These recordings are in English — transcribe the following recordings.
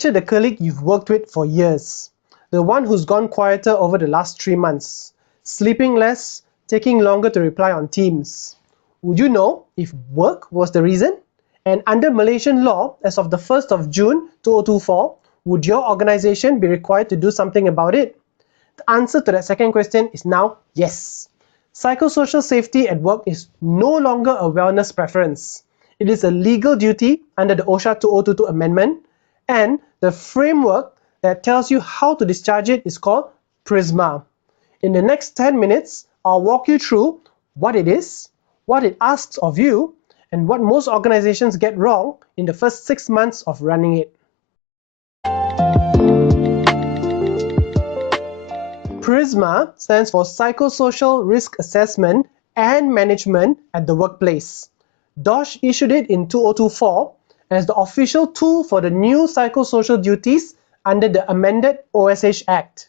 Picture the colleague you've worked with for years, the one who's gone quieter over the last 3 months, sleeping less, taking longer to reply on Teams. Would you know if work was the reason? And under Malaysian law, as of the 1st of June 2024, would your organization be required to do something about it? The answer to that second question is now yes. Psychosocial safety at work is no longer a wellness preference. It is a legal duty under the OSHA 2022 amendment, and the framework that tells you how to discharge it is called PRisMA. In the next 10 minutes, I'll walk you through what it is, what it asks of you, and what most organizations get wrong in the first 6 months of running it. PRisMA stands for Psychosocial Risk Assessment and Management at the Workplace. DOSH issued it in 2024 as the official tool for the new psychosocial duties under the amended OSH Act.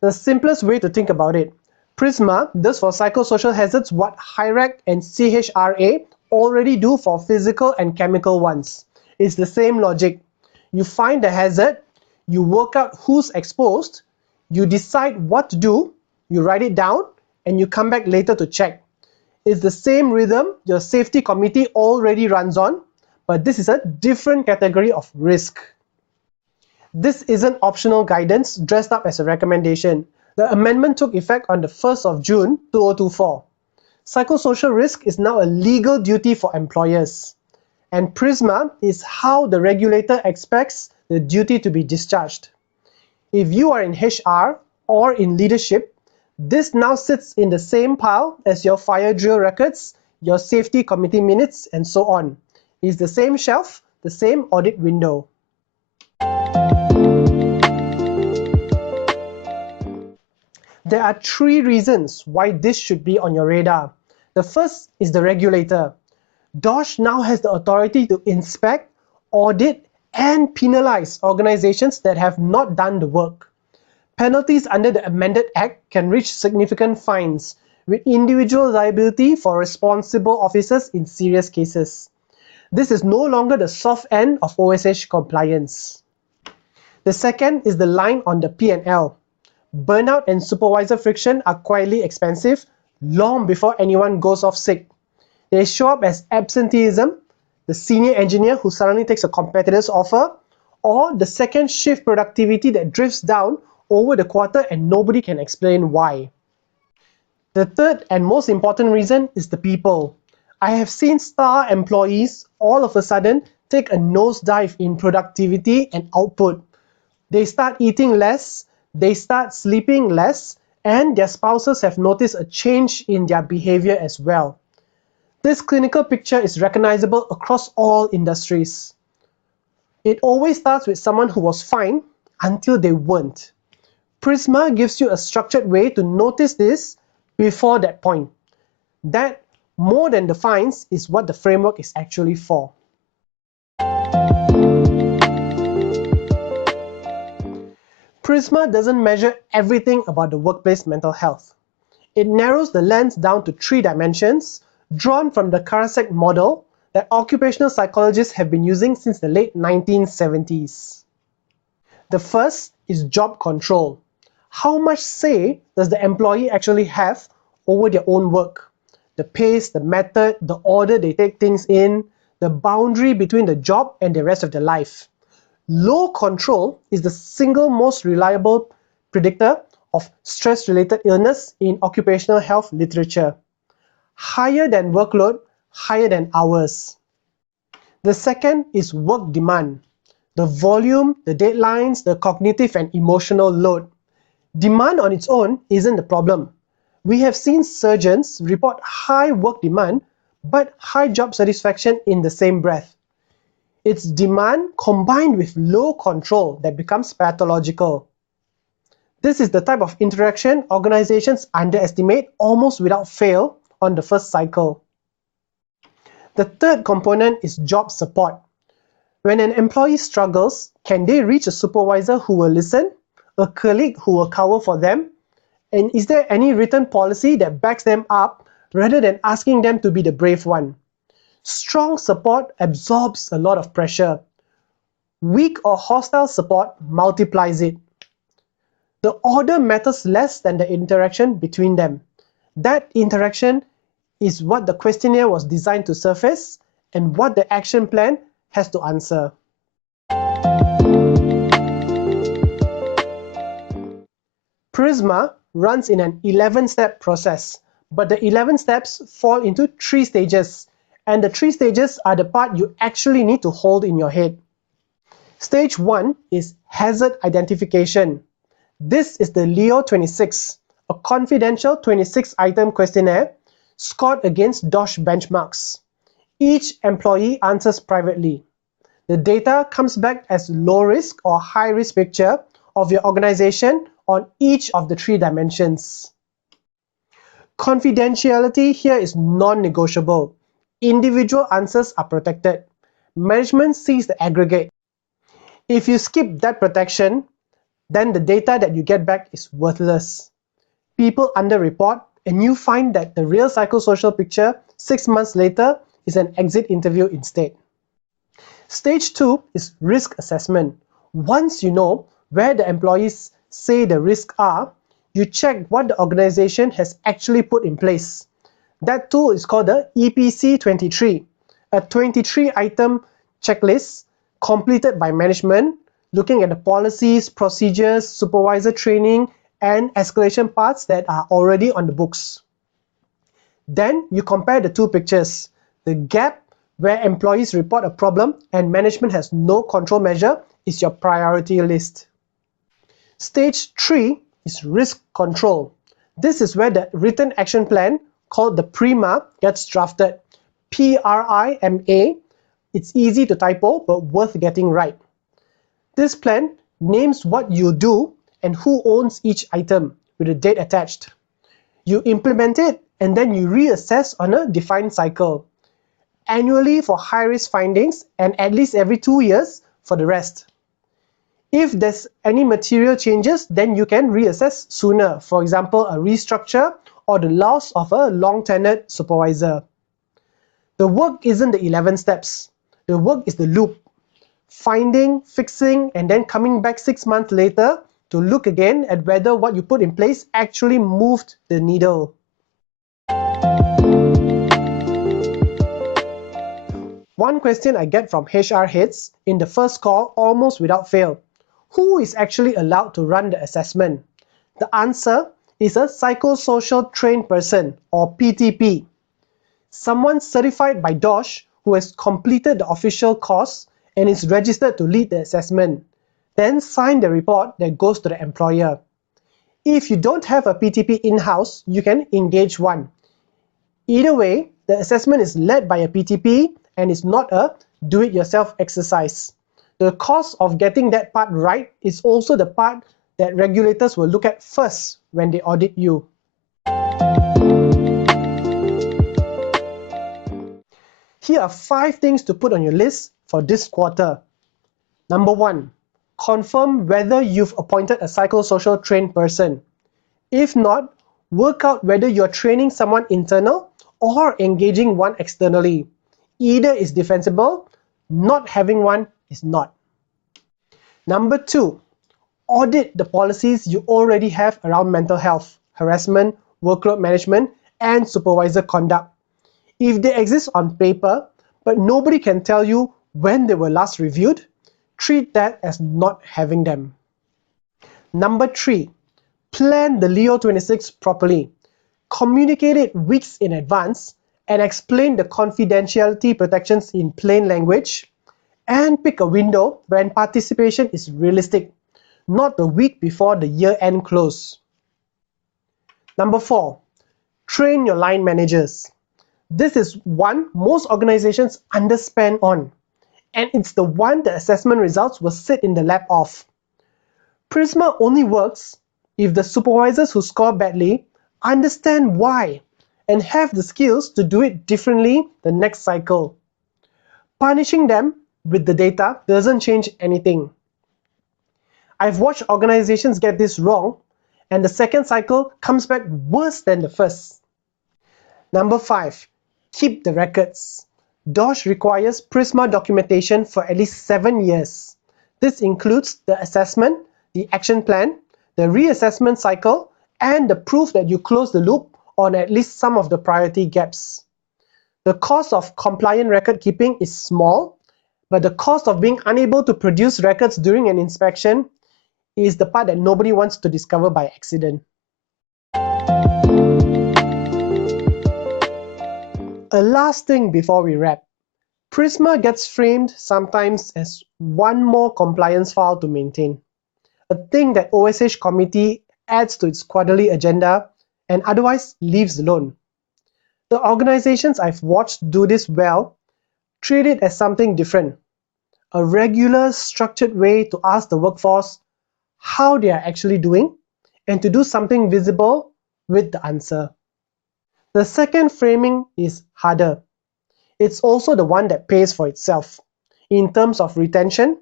The simplest way to think about it, PRisMA does for psychosocial hazards what HIRAC and CHRA already do for physical and chemical ones. It's the same logic. You find the hazard, you work out who's exposed, you decide what to do, you write it down, and you come back later to check. It's the same rhythm your safety committee already runs on, but this is a different category of risk. This isn't optional guidance dressed up as a recommendation. The amendment took effect on the 1st of June 2024. Psychosocial risk is now a legal duty for employers, and PRisMA is how the regulator expects the duty to be discharged. If you are in HR or in leadership, this now sits in the same pile as your fire drill records, your safety committee minutes, and so on. It's the same shelf, the same audit window. There are 3 reasons why this should be on your radar. The first is the regulator. DOSH now has the authority to inspect, audit, and penalize organizations that have not done the work. Penalties under the amended Act can reach significant fines, with individual liability for responsible officers in serious cases. This is no longer the soft end of OSH compliance. The second is the line on the P&L. Burnout and supervisor friction are quietly expensive long before anyone goes off sick. They show up as absenteeism, the senior engineer who suddenly takes a competitor's offer, or the second shift productivity that drifts down over the quarter and nobody can explain why. The third and most important reason is the people. I have seen star employees all of a sudden take a nosedive in productivity and output. They start eating less, they start sleeping less, and their spouses have noticed a change in their behavior as well. This clinical picture is recognizable across all industries. It always starts with someone who was fine until they weren't. PRisMA gives you a structured way to notice this before that point. That, more than the fines, is what the framework is actually for. PRisMA doesn't measure everything about the workplace mental health. It narrows the lens down to 3 dimensions, drawn from the Kirath model that occupational psychologists have been using since the late 1970s. The first is job control. How much say does the employee actually have over their own work? The pace, the method, the order they take things in, the boundary between the job and the rest of their life. Low control is the single most reliable predictor of stress-related illness in occupational health literature. Higher than workload, higher than hours. The second is work demand. The volume, the deadlines, the cognitive and emotional load. Demand on its own isn't the problem. We have seen surgeons report high work demand but high job satisfaction in the same breath. It's demand combined with low control that becomes pathological. This is the type of interaction organizations underestimate almost without fail on the first cycle. The third component is job support. When an employee struggles, can they reach a supervisor who will listen, a colleague who will cover for them? And is there any written policy that backs them up rather than asking them to be the brave one? Strong support absorbs a lot of pressure. Weak or hostile support multiplies it. The order matters less than the interaction between them. That interaction is what the questionnaire was designed to surface and what the action plan has to answer. PRisMA runs in an 11-step process, but the 11 steps fall into 3 stages, and the 3 stages are the part you actually need to hold in your head. Stage 1 is hazard identification. This is the Leo 26, a confidential 26-item questionnaire scored against DOSH benchmarks. Each employee answers privately. The data comes back as low-risk or high-risk picture of your organization on each of the 3 dimensions. Confidentiality here is non-negotiable. Individual answers are protected. Management sees the aggregate. If you skip that protection, then the data that you get back is worthless. People underreport, and you find that the real psychosocial picture 6 months later is an exit interview instead. Stage 2 is risk assessment. Once you know where the employees say the risks are, you check what the organization has actually put in place. That tool is called the EPC 23, a 23-item checklist completed by management, looking at the policies, procedures, supervisor training, and escalation paths that are already on the books. Then you compare the 2 pictures. The gap where employees report a problem and management has no control measure is your priority list. Stage 3 is risk control. This is where the written action plan called the PRIMA gets drafted. PRIMA. It's easy to typo but worth getting right. This plan names what you do and who owns each item with a date attached. You implement it and then you reassess on a defined cycle. Annually for high-risk findings and at least every 2 years for the rest. If there's any material changes, then you can reassess sooner. For example, a restructure or the loss of a long-tenured supervisor. The work isn't the 11 steps. The work is the loop. Finding, fixing, and then coming back 6 months later to look again at whether what you put in place actually moved the needle. One question I get from HR heads in the first call almost without fail. Who is actually allowed to run the assessment? The answer is a Psychosocial Trained Person or PTP. Someone certified by DOSH who has completed the official course and is registered to lead the assessment. Then sign the report that goes to the employer. If you don't have a PTP in-house, you can engage one. Either way, the assessment is led by a PTP and is not a do-it-yourself exercise. The cost of getting that part right is also the part that regulators will look at first when they audit you. Here are 5 things to put on your list for this quarter. Number 1, confirm whether you've appointed a psychosocial trained person. If not, work out whether you're training someone internal or engaging one externally. Either is defensible, not having one is not. Number 2, audit the policies you already have around mental health, harassment, workload management, and supervisor conduct. If they exist on paper, but nobody can tell you when they were last reviewed, treat that as not having them. Number 3, plan the Leo 26 properly. Communicate it weeks in advance and explain the confidentiality protections in plain language, and pick a window when participation is realistic, not the week before the year-end close. Number 4, train your line managers. This is one most organizations underspend on, and it's the one the assessment results will sit in the lap of. PRisMA only works if the supervisors who score badly understand why and have the skills to do it differently the next cycle. Punishing them with the data doesn't change anything. I've watched organizations get this wrong, and the second cycle comes back worse than the first. Number 5, keep the records. DOSH requires PRisMA documentation for at least 7 years. This includes the assessment, the action plan, the reassessment cycle, and the proof that you close the loop on at least some of the priority gaps. The cost of compliant record keeping is small, but the cost of being unable to produce records during an inspection is the part that nobody wants to discover by accident. A last thing before we wrap. PRisMA gets framed sometimes as one more compliance file to maintain, a thing that OSH committee adds to its quarterly agenda and otherwise leaves alone. The organizations I've watched do this well treat it as something different, a regular, structured way to ask the workforce how they are actually doing and to do something visible with the answer. The second framing is harder. It's also the one that pays for itself in terms of retention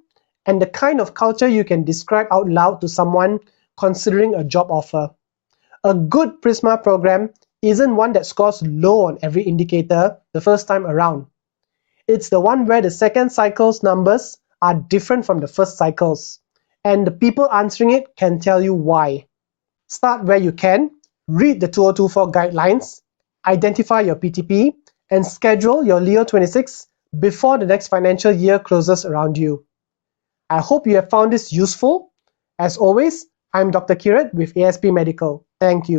and the kind of culture you can describe out loud to someone considering a job offer. A good PRisMA program isn't one that scores low on every indicator the first time around. It's the one where the second cycle's numbers are different from the first cycle's, and the people answering it can tell you why. Start where you can, read the 2024 guidelines, identify your PTP, and schedule your Leo 26 before the next financial year closes around you. I hope you have found this useful. As always, I'm Dr. Kirath with ASP Medical. Thank you.